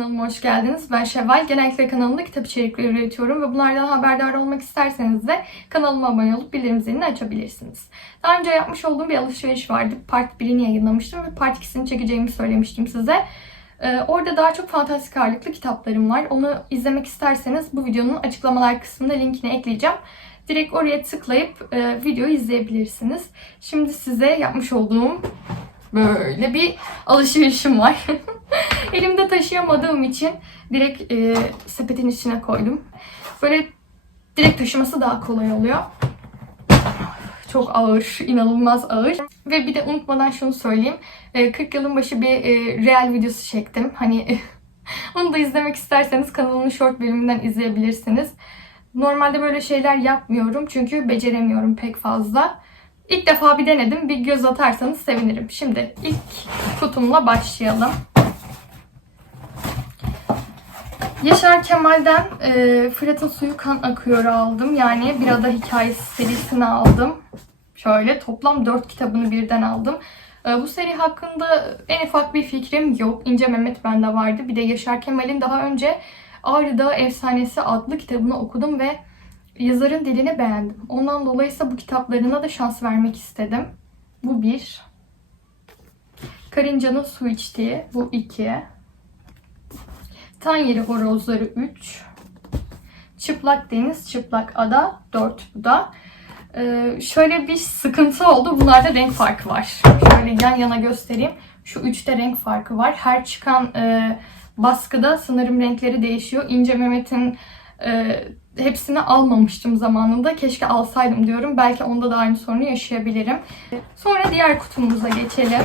kanalıma hoş geldiniz. Ben Şevval. Genellikle kanalımda kitap içerikleri üretiyorum ve bunlardan haberdar olmak isterseniz de kanalıma abone olup bildirim zilini açabilirsiniz. Daha önce yapmış olduğum bir alışveriş vardı. Part 1'ini yayınlamıştım ve Part 2'sini çekeceğimi söylemiştim size. Ee, orada daha çok fantastik ağırlıklı kitaplarım var. Onu izlemek isterseniz bu videonun açıklamalar kısmında linkini ekleyeceğim. Direkt oraya tıklayıp e, videoyu izleyebilirsiniz. Şimdi size yapmış olduğum böyle bir alışverişim var. Elimde taşıyamadığım için direkt e, sepetin içine koydum. Böyle direkt taşıması daha kolay oluyor. Çok ağır, inanılmaz ağır. Ve bir de unutmadan şunu söyleyeyim. E, 40 yılın başı bir e, real videosu çektim. Hani onu da izlemek isterseniz kanalımın short bölümünden izleyebilirsiniz. Normalde böyle şeyler yapmıyorum çünkü beceremiyorum pek fazla. İlk defa bir denedim. Bir göz atarsanız sevinirim. Şimdi ilk kutumla başlayalım. Yaşar Kemal'den e, Fırat'ın Suyu Kan Akıyor aldım. Yani Bir Ada Hikayesi serisini aldım. Şöyle toplam 4 kitabını birden aldım. E, bu seri hakkında en ufak bir fikrim yok. İnce Mehmet bende vardı. Bir de Yaşar Kemal'in daha önce Ağrı'da Efsanesi adlı kitabını okudum ve yazarın dilini beğendim. Ondan dolayısıyla bu kitaplarına da şans vermek istedim. Bu bir. Karıncanın su içtiği. Bu iki. Tan yeri horozları 3. Çıplak deniz, çıplak ada 4 bu da. Ee, şöyle bir sıkıntı oldu. Bunlarda renk farkı var. Şöyle yan yana göstereyim. Şu üçte renk farkı var. Her çıkan e, baskıda sanırım renkleri değişiyor. İnce Mehmet'in e, hepsini almamıştım zamanında. Keşke alsaydım diyorum. Belki onda da aynı sorunu yaşayabilirim. Sonra diğer kutumuza geçelim.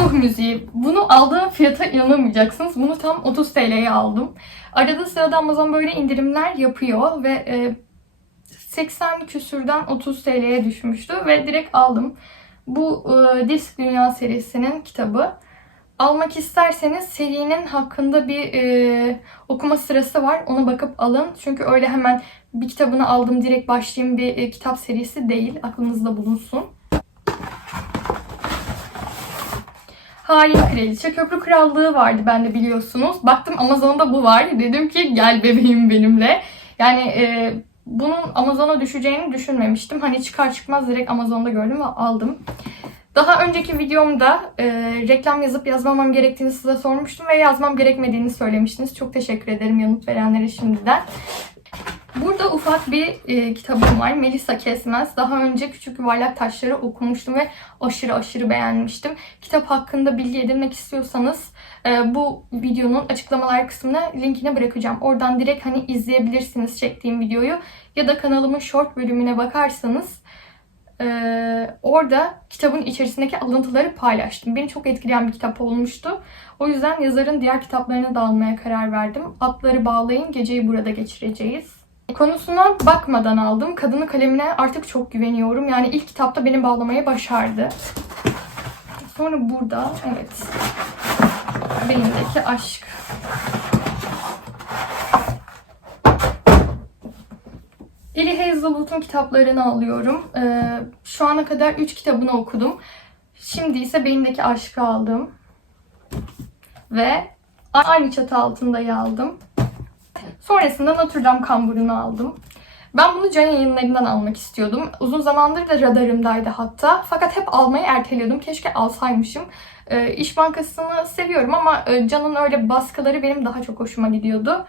Ruh müziği. Bunu aldığım fiyata inanamayacaksınız. Bunu tam 30 TL'ye aldım. Arada sırada Amazon böyle indirimler yapıyor ve e, 80 küsürden 30 TL'ye düşmüştü ve direkt aldım. Bu e, Disk Dünya serisinin kitabı. Almak isterseniz serinin hakkında bir e, okuma sırası var. Ona bakıp alın. Çünkü öyle hemen bir kitabını aldım direkt başlayayım bir e, kitap serisi değil. Aklınızda bulunsun. Hain Kraliçe Köprü Krallığı vardı bende biliyorsunuz. Baktım Amazon'da bu var. Dedim ki gel bebeğim benimle. Yani e, bunun Amazon'a düşeceğini düşünmemiştim. Hani çıkar çıkmaz direkt Amazon'da gördüm ve aldım. Daha önceki videomda e, reklam yazıp yazmamam gerektiğini size sormuştum ve yazmam gerekmediğini söylemiştiniz. Çok teşekkür ederim yanıt verenlere şimdiden. Burada ufak bir e, kitabım var. Melisa Kesmez. Daha önce Küçük Yuvarlak Taşları okumuştum ve aşırı aşırı beğenmiştim. Kitap hakkında bilgi edinmek istiyorsanız e, bu videonun açıklamalar kısmına linkine bırakacağım. Oradan direkt hani izleyebilirsiniz çektiğim videoyu. Ya da kanalımın short bölümüne bakarsanız ee, orada kitabın içerisindeki alıntıları paylaştım. Beni çok etkileyen bir kitap olmuştu. O yüzden yazarın diğer kitaplarını da almaya karar verdim. Atları bağlayın, geceyi burada geçireceğiz. Konusuna bakmadan aldım. Kadının kalemine artık çok güveniyorum. Yani ilk kitapta beni bağlamayı başardı. Sonra burada, evet, benimdeki aşk. Eli Hazelwood'un kitaplarını alıyorum. Ee, şu ana kadar 3 kitabını okudum. Şimdi ise Beyindeki Aşkı aldım. Ve aynı çatı altında aldım. Sonrasında Notre Dame kamburunu aldım. Ben bunu Can yayınlarından almak istiyordum. Uzun zamandır da radarımdaydı hatta. Fakat hep almayı erteliyordum. Keşke alsaymışım. Ee, İş Bankası'nı seviyorum ama e, Can'ın öyle baskıları benim daha çok hoşuma gidiyordu.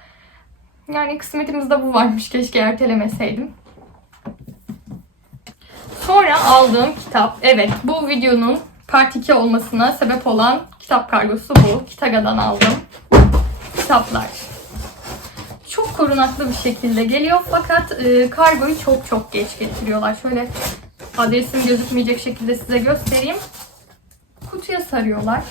Yani kısmetimizde bu varmış. Keşke ertelemeseydim. Sonra aldığım kitap. Evet bu videonun part 2 olmasına sebep olan kitap kargosu bu. Kitaga'dan aldım. Kitaplar. Çok korunaklı bir şekilde geliyor fakat e, kargoyu çok çok geç getiriyorlar. Şöyle adresim gözükmeyecek şekilde size göstereyim. Kutuya sarıyorlar.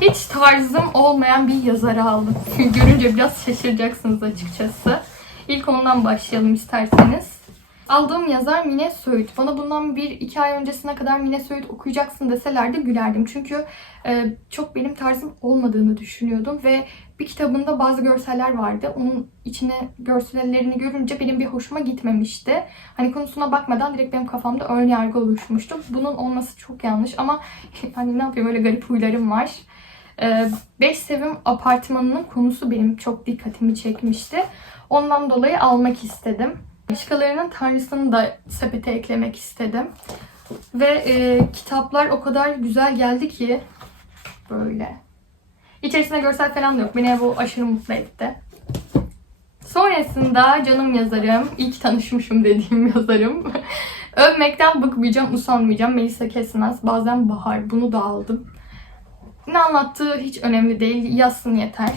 Hiç tarzım olmayan bir yazarı aldım. Görünce biraz şaşıracaksınız açıkçası. İlk ondan başlayalım isterseniz. Aldığım yazar Mine Söğüt. Bana bundan bir iki ay öncesine kadar Mine Söğüt okuyacaksın deselerdi gülerdim. Çünkü e, çok benim tarzım olmadığını düşünüyordum ve Bir kitabında bazı görseller vardı. Onun içine görsellerini görünce benim bir hoşuma gitmemişti. Hani konusuna bakmadan direkt benim kafamda ön yargı oluşmuştu. Bunun olması çok yanlış ama hani ne yapayım öyle garip huylarım var. Ee, Beş Sevim apartmanının konusu benim çok dikkatimi çekmişti. Ondan dolayı almak istedim. Başkalarının Tanrısını da sepete eklemek istedim. Ve e, kitaplar o kadar güzel geldi ki böyle. İçerisinde görsel falan da yok. Beni bu aşırı mutlu etti. Sonrasında canım yazarım, ilk tanışmışım dediğim yazarım. Övmekten bıkmayacağım, usanmayacağım. Melisa Kesmez, bazen Bahar. Bunu da aldım. Ne anlattığı hiç önemli değil. Yazsın yeter.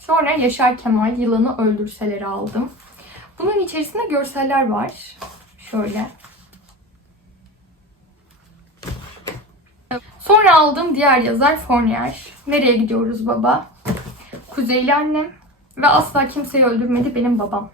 Sonra Yaşar Kemal Yılanı Öldürseleri aldım. Bunun içerisinde görseller var. Şöyle. Sonra aldığım diğer yazar Fournier. Nereye gidiyoruz baba? Kuzeyli annem ve asla kimseyi öldürmedi benim babam.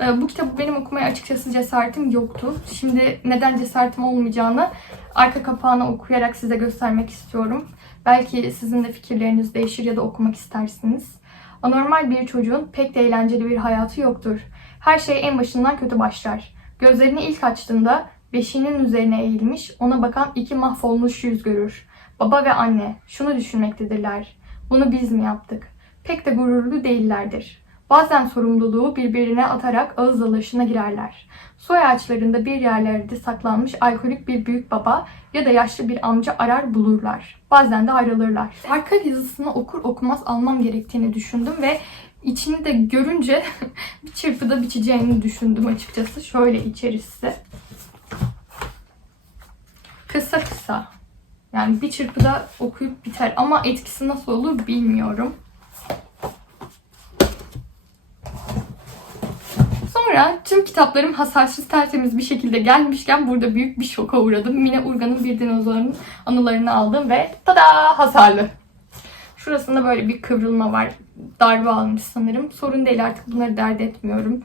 Ee, Bu kitabı benim okumaya açıkçası cesaretim yoktu. Şimdi neden cesaretim olmayacağını arka kapağını okuyarak size göstermek istiyorum. Belki sizin de fikirleriniz değişir ya da okumak istersiniz. Anormal bir çocuğun pek de eğlenceli bir hayatı yoktur. Her şey en başından kötü başlar. Gözlerini ilk açtığında beşiğinin üzerine eğilmiş, ona bakan iki mahvolmuş yüz görür. Baba ve anne şunu düşünmektedirler. Bunu biz mi yaptık? Pek de gururlu değillerdir. Bazen sorumluluğu birbirine atarak ağız dalaşına girerler. Soy ağaçlarında bir yerlerde saklanmış alkolik bir büyük baba ya da yaşlı bir amca arar bulurlar. Bazen de ayrılırlar. Arka yazısını okur okumaz almam gerektiğini düşündüm ve içini de görünce bir çırpıda biçeceğini düşündüm açıkçası. Şöyle içerisi. Kısa kısa. Yani bir çırpıda okuyup biter ama etkisi nasıl olur bilmiyorum. Sonra tüm kitaplarım hasarsız tertemiz bir şekilde gelmişken burada büyük bir şoka uğradım. Mine Urgan'ın bir dinozorun anılarını aldım ve tada hasarlı. Şurasında böyle bir kıvrılma var. Darbe almış sanırım. Sorun değil artık bunları dert etmiyorum.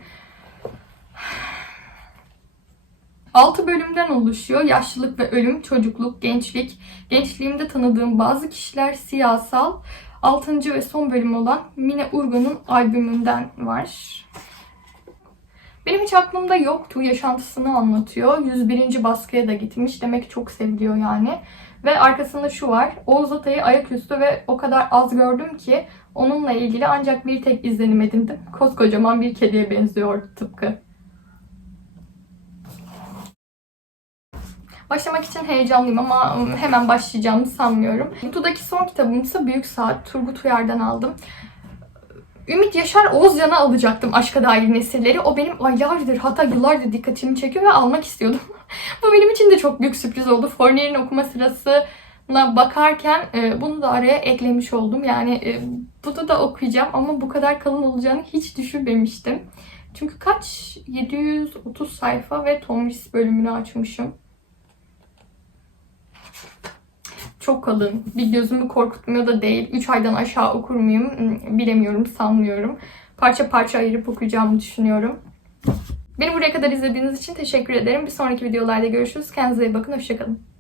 6 bölümden oluşuyor. Yaşlılık ve ölüm, çocukluk, gençlik. Gençliğimde tanıdığım bazı kişiler siyasal. 6. ve son bölüm olan Mine Urgan'ın albümünden var. Benim hiç aklımda yoktu. Yaşantısını anlatıyor. 101. baskıya da gitmiş. Demek çok seviliyor yani. Ve arkasında şu var. Oğuz Atay'ı ayaküstü ve o kadar az gördüm ki onunla ilgili ancak bir tek izlenim edindim. Koskocaman bir kediye benziyor tıpkı. Başlamak için heyecanlıyım ama hemen başlayacağımı sanmıyorum. Kutu'daki son kitabım ise Büyük Saat. Turgut Uyar'dan aldım. Ümit Yaşar Oğuzcan'ı alacaktım Aşka Dair Nesilleri. O benim aylardır hatta yıllardır dikkatimi çekiyor ve almak istiyordum. Bu benim için de çok büyük sürpriz oldu. Fournier'in okuma sırasına bakarken e, bunu da araya eklemiş oldum. Yani e, bunu da okuyacağım ama bu kadar kalın olacağını hiç düşünmemiştim. Çünkü kaç? 730 sayfa ve Tomris bölümünü açmışım. Çok kalın. Bir gözümü korkutmuyor da değil. 3 aydan aşağı okur muyum? Hmm, Bilemiyorum, sanmıyorum. Parça parça ayırıp okuyacağımı düşünüyorum. Beni buraya kadar izlediğiniz için teşekkür ederim. Bir sonraki videolarda görüşürüz. Kendinize iyi bakın. Hoşçakalın.